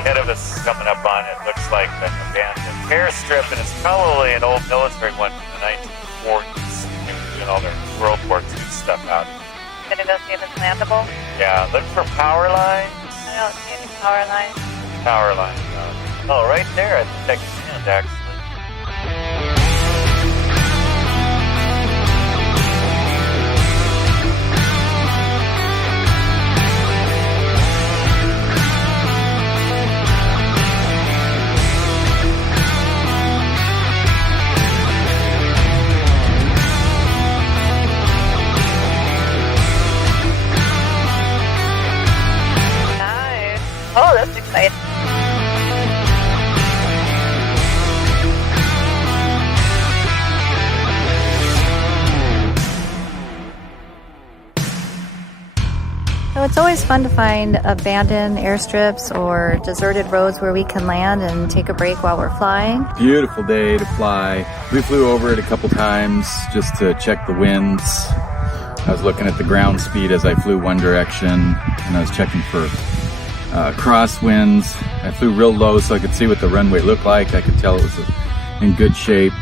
ahead of us coming up on it looks like an abandoned airstrip, and it's probably an old military one from the 1940s. They were doing all their World War II stuff out of it. Gonna go see if it's landable? Yeah, look for power lines. I don't see any power lines. Power lines. Oh, right there. I think I can land, actually. Oh, that's exciting. So it's always fun to find abandoned airstrips or deserted roads where we can land and take a break while we're flying. Beautiful day to fly. We flew over it a couple times just to check the winds. I was looking at the ground speed as I flew one direction, and I was checking for crosswinds. I flew real low so I could see what the runway looked like. I could tell it was in good shape.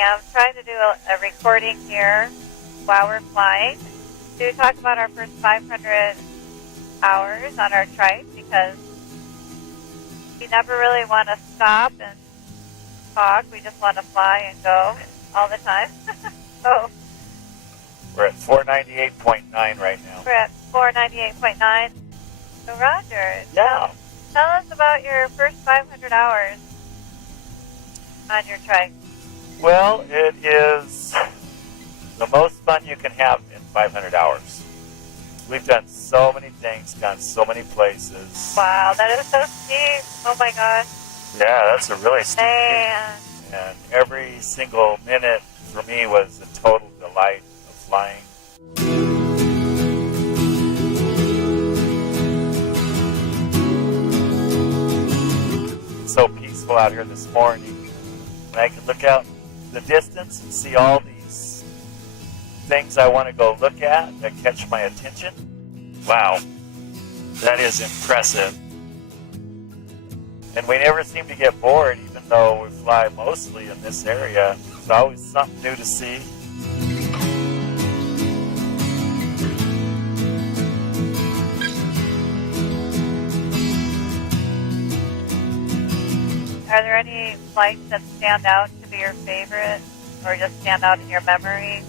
I'm trying to do a recording here while we're flying to talk about our first 500 hours on our trike, because we never really want to stop and talk. We just want to fly and go all the time. So we're at 498.9 right now. We're at 498.9. So Roger, yeah, tell us about your first 500 hours on your trike. Well, it is the most fun you can have in 500 hours. We've done so many things, gone so many places. Wow, that is so steep. Oh my gosh. Yeah, that's a really steep Man. And every single minute for me was a total delight of flying. It's so peaceful out here this morning. And I can look out the distance and see all these things I want to go look at that catch my attention. Wow, that is impressive. And we never seem to get bored, even though we fly mostly in this area. There's always something new to see. Are there any flights that stand out to be your favorite, or just stand out in your memory?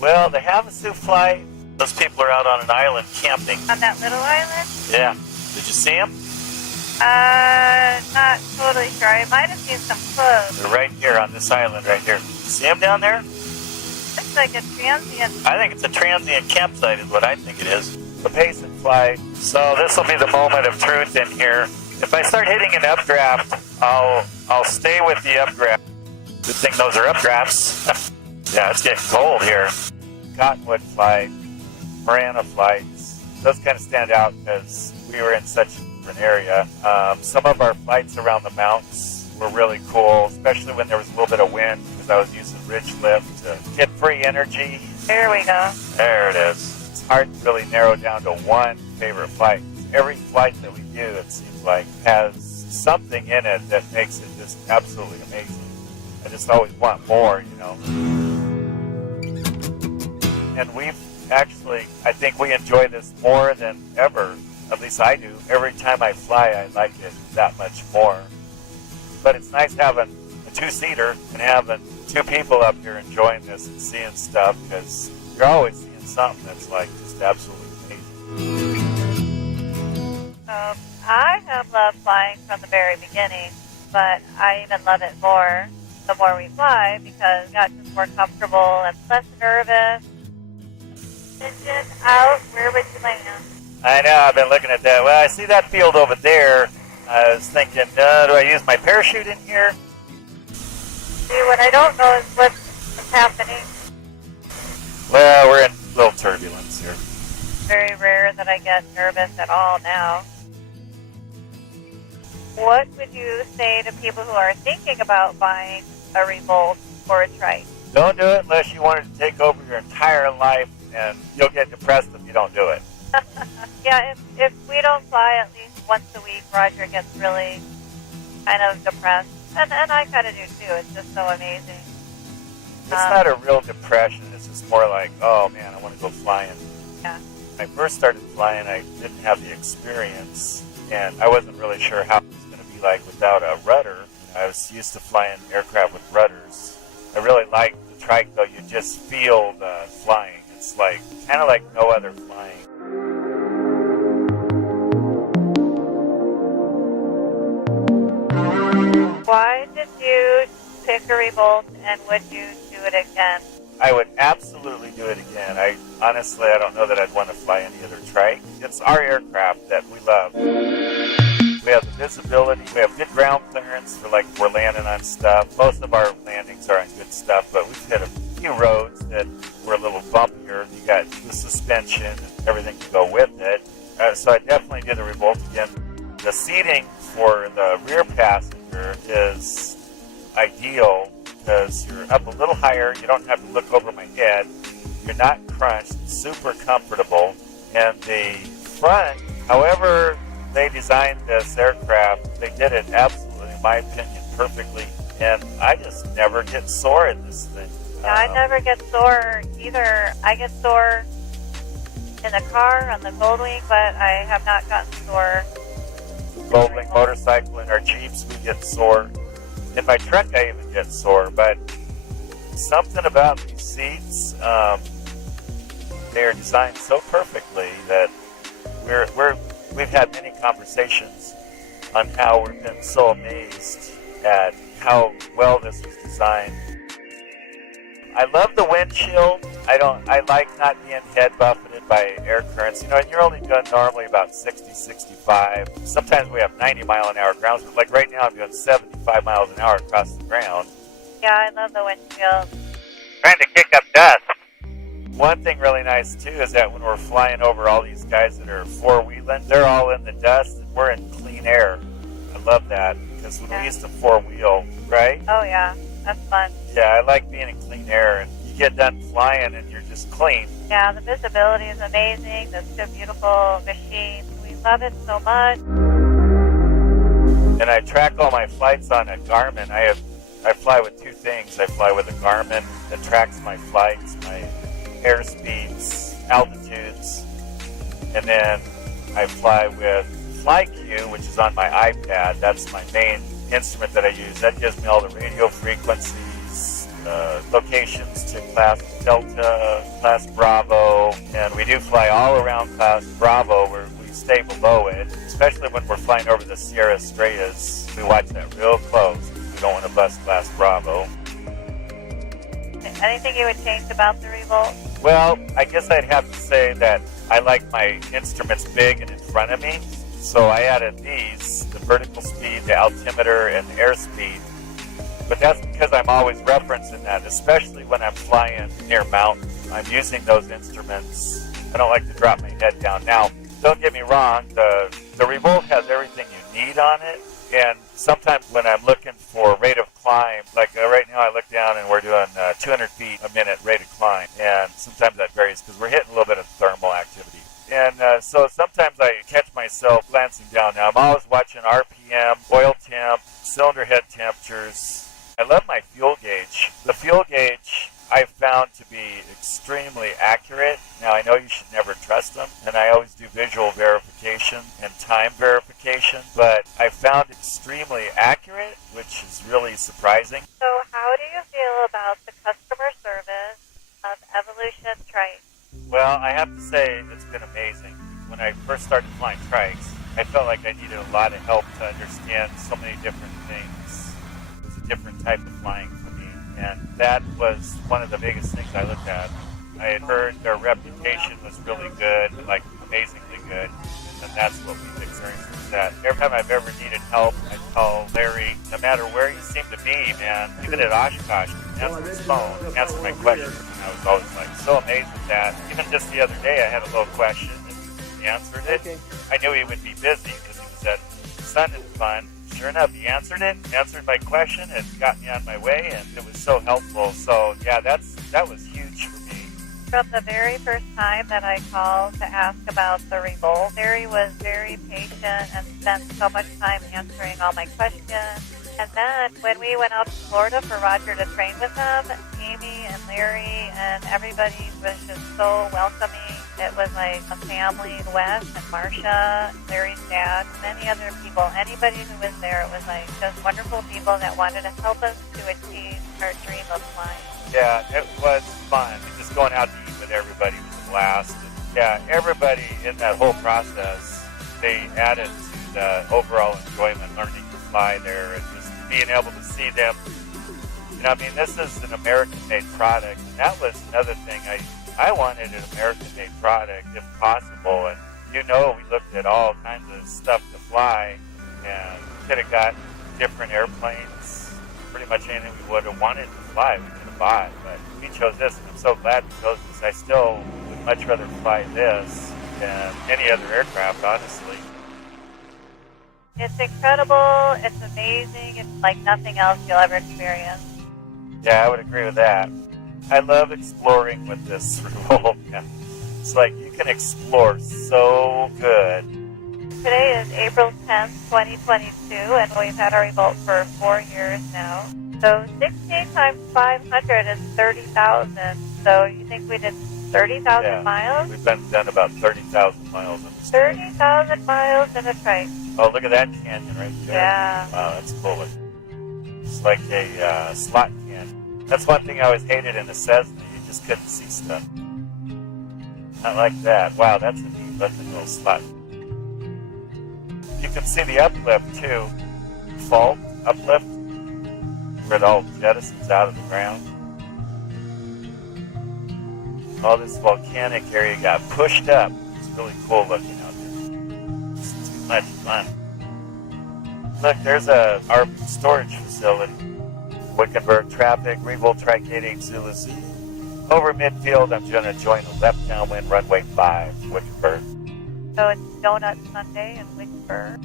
Well, the Havasu flight, those people are out on an island camping. On that little island? Yeah. Did you see them? Not totally sure. I might have seen some clothes. They're right here on this island right here. See them down there? Looks like a transient. I think it's a transient campsite is what I think it is. The pace and flight. So this will be the moment of truth in here. If I start hitting an updraft, I'll stay with the updraft. Good thing those are updrafts. Yeah, it's getting cold here. Cottonwood flight, Marana flights, those kind of stand out because we were in such a different area. Some of our flights around the mountains were really cool, especially when there was a little bit of wind, because I was using ridge lift to get free energy. There we go. There it is. It's hard to really narrow down to one favorite flight. Every flight that we do, it seems like, has something in it that makes it just absolutely amazing. I just always want more, you know. And we've actually, I think we enjoy this more than ever At least I do. Every time I fly, I like it that much more. But it's nice having a two-seater and having two people up here enjoying this and seeing stuff, because you're always seeing something that's like just absolutely amazing. I have loved flying from the very beginning, but I even love it more the more we fly, because we got just more comfortable and less nervous. Engine out, where would you land? I know, I've been looking at that. Well, I see that field over there. I was thinking, do I use my parachute in here? See, what I don't know is what's happening. Well, we're in a little turbulence here. Very rare that I get nervous at all now. What would you say to people who are thinking about buying a Revolt or a trike? Don't do it unless you want it to take over your entire life, and you'll get depressed if you don't do it. Yeah, if we don't fly at least once a week, Roger gets really kind of depressed. And I kind of do too. It's just so amazing. It's not a real depression. It's just more like, oh man, I want to go flying. Yeah. When I first started flying, I didn't have the experience, and I wasn't really sure how it was going to be like without a rudder. I was used to flying aircraft with rudders. I really like the trike, though. You just feel the flying. It's like kind of like no other flying. Why did you pick a Revolt, and would you do it again? I would absolutely do it again. Honestly, I don't know that I'd want to fly any other trike. It's our aircraft that we love. We have the visibility. We have good ground clearance for like we're landing on stuff. Most of our landings are on good stuff, but we've hit a few roads that were a little bumpier. You got the suspension and everything to go with it. So I definitely do the Revolt again. The seating for the rear passenger is ideal because you're up a little higher. You don't have to look over my head. You're not crunched. Super comfortable. And the front, however they designed this aircraft, they did it absolutely, in my opinion, perfectly. And I just never get sore in this thing. Yeah, I never get sore either. I get sore in the car on the Goldwing, but I have not gotten sore. Goldwing motorcycle in our Jeeps, we get sore. In my truck, I even get sore. But something about these seats, they are designed so perfectly that we've had many conversations on how we've been so amazed at how well this was designed. I love the windshield. I like not being head buffeted by air currents. And you're only doing normally about 60, 65. Sometimes we have 90 mile an hour grounds, but like right now I'm doing 75 miles an hour across the ground. Yeah, I love the windshield. Trying to kick up dust. One thing really nice too is that when we're flying over all these guys that are four-wheeling, they're all in the dust and we're in clean air. I love that because when we used to four-wheel, right? Oh yeah, that's fun. Yeah, I like being in clean air, and you get done flying and you're just clean. Yeah, the visibility is amazing. It's a beautiful machine. We love it so much. And I track all my flights on a Garmin. I fly with two things. I fly with a Garmin that tracks my flights, my airspeeds, altitudes, and then I fly with FlyQ, which is on my iPad. That's my main instrument that I use. That gives me all the radio frequencies, locations to class Delta, class Bravo, and we do fly all around class Bravo where we stay below it, especially when we're flying over the Sierra Estrellas. We watch that real close. We don't want to bust class Bravo. Anything you would change about the Revolt? Well, I guess I'd have to say that I like my instruments big and in front of me. So I added these, the vertical speed, the altimeter, and the airspeed. But that's because I'm always referencing that, especially when I'm flying near mountains. I'm using those instruments. I don't like to drop my head down. Now, don't get me wrong, the Revolt has everything you need on it. And sometimes when I'm looking for rate of climb, like right now I look down and we're doing 200 feet a minute rate of climb. And sometimes that varies because we're hitting a little bit of thermal activity. And so sometimes I catch myself glancing down. Now I'm always watching RPM, oil temp, cylinder head temperatures. I love my fuel gauge. The fuel gauge I found to be extremely accurate. Now, I know you should never trust them, and I always do visual verification and time verification, but I found extremely accurate, which is really surprising. So how do you feel about the customer service of Evolution Trike? Well, I have to say it's been amazing. When I first started flying trikes, I felt like I needed a lot of help to understand so many different things. It was a different type of flying for me, and that was one of the biggest things I looked at. I had heard their reputation was really good, like amazingly good, and that's what we've experienced with that. Every time I've ever needed help, I call Larry. No matter where you seem to be, man, even at Oshkosh, answer his phone, answer my questions. And I was always like so amazed with that. Even just the other day, I had a little question and he answered it. Okay. I knew he would be busy because he was at Sun and Fun. Sure enough, he answered it, answered my question, and got me on my way, and it was so helpful. So yeah, that was huge for me. From the very first time that I called to ask about the Revolt, Larry was very patient and spent so much time answering all my questions. And then when we went out to Florida for Roger to train with them, Amy and Larry and everybody was just so welcoming. It was like a family. Wes and Marcia, Larry's dad, many other people, anybody who was there, it was like just wonderful people that wanted to help us to achieve our dream of flying. Yeah, it was fun. Just going out to eat with everybody was a blast. And yeah, everybody in that whole process, they added to the overall enjoyment, learning to fly there and just being able to see them. You know, I mean, this is an American-made product, and that was another thing. I wanted an American-made product if possible, and you know, we looked at all kinds of stuff to fly, and we could have got different airplanes, pretty much anything we would have wanted to fly, we could have bought, but we chose this, and I'm so glad we chose this. I still would much rather fly this than any other aircraft, honestly. It's incredible, it's amazing, it's like nothing else you'll ever experience. Yeah, I would agree with that. I love exploring with this Revolt. It's like you can explore so good. Today is April 10th, 2022, and we've had our Revolt for 4 years now. So 16 times 500 is 30,000. So you think we did 30,000 miles? We've done about 30,000 miles in this 30,000 miles in a trike. Oh, look at that canyon right there. Yeah. Wow, that's cool. It's like a slot canyon. That's one thing I always hated in the Cessna. You just couldn't see stuff. Not like that. Wow, that's a neat looking little slot. You can see the uplift too. Fault, uplift, where it all jettisons out of the ground. All this volcanic area got pushed up. It's really cool looking out there. It's too much fun. Look, there's our storage facility. Wickenburg traffic, Revolt Trike 88 Zulu Zulu. Over midfield, I'm going to join the left downwind runway 5, Wickenburg. So it's Donut Sunday in Wickenburg.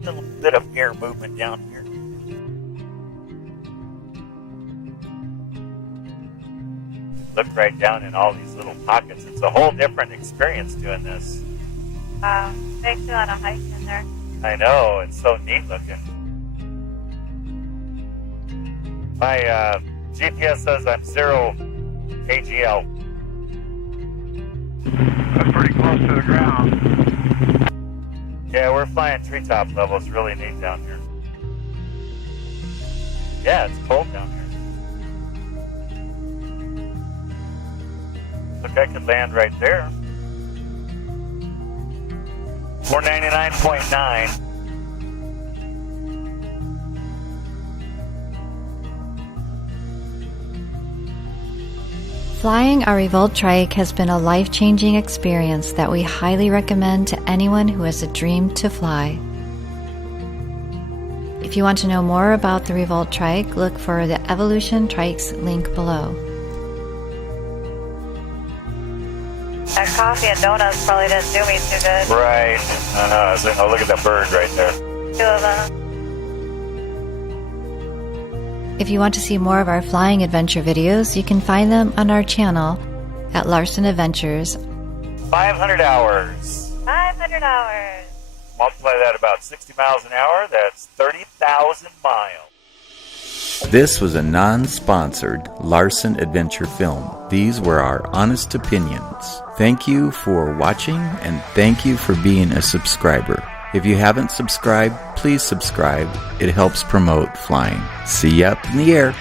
A little bit of air movement down here. Look right down in all these little pockets. It's a whole different experience doing this. Wow, makes you on a hike in there. I know, it's so neat looking. My GPS says I'm 0 AGL. That's pretty close to the ground. Yeah, we're flying treetop level. It's really neat down here. Yeah, it's cold down here. Look, I could land right there. 499.9. Flying our Revolt Trike has been a life-changing experience that we highly recommend to anyone who has a dream to fly. If you want to know more about the Revolt Trike, look for the Evolution Trikes link below. That coffee and donuts probably didn't do me too good. Right. Oh, look at that bird right there. 2 of them. If you want to see more of our flying adventure videos, you can find them on our channel at Larson Adventures. 500 hours. 500 hours. Multiply that about 60 miles an hour, that's 30,000 miles. This was a non-sponsored Larson Adventure film. These were our honest opinions. Thank you for watching, and thank you for being a subscriber. If you haven't subscribed, please subscribe. It helps promote flying. See you up in the air.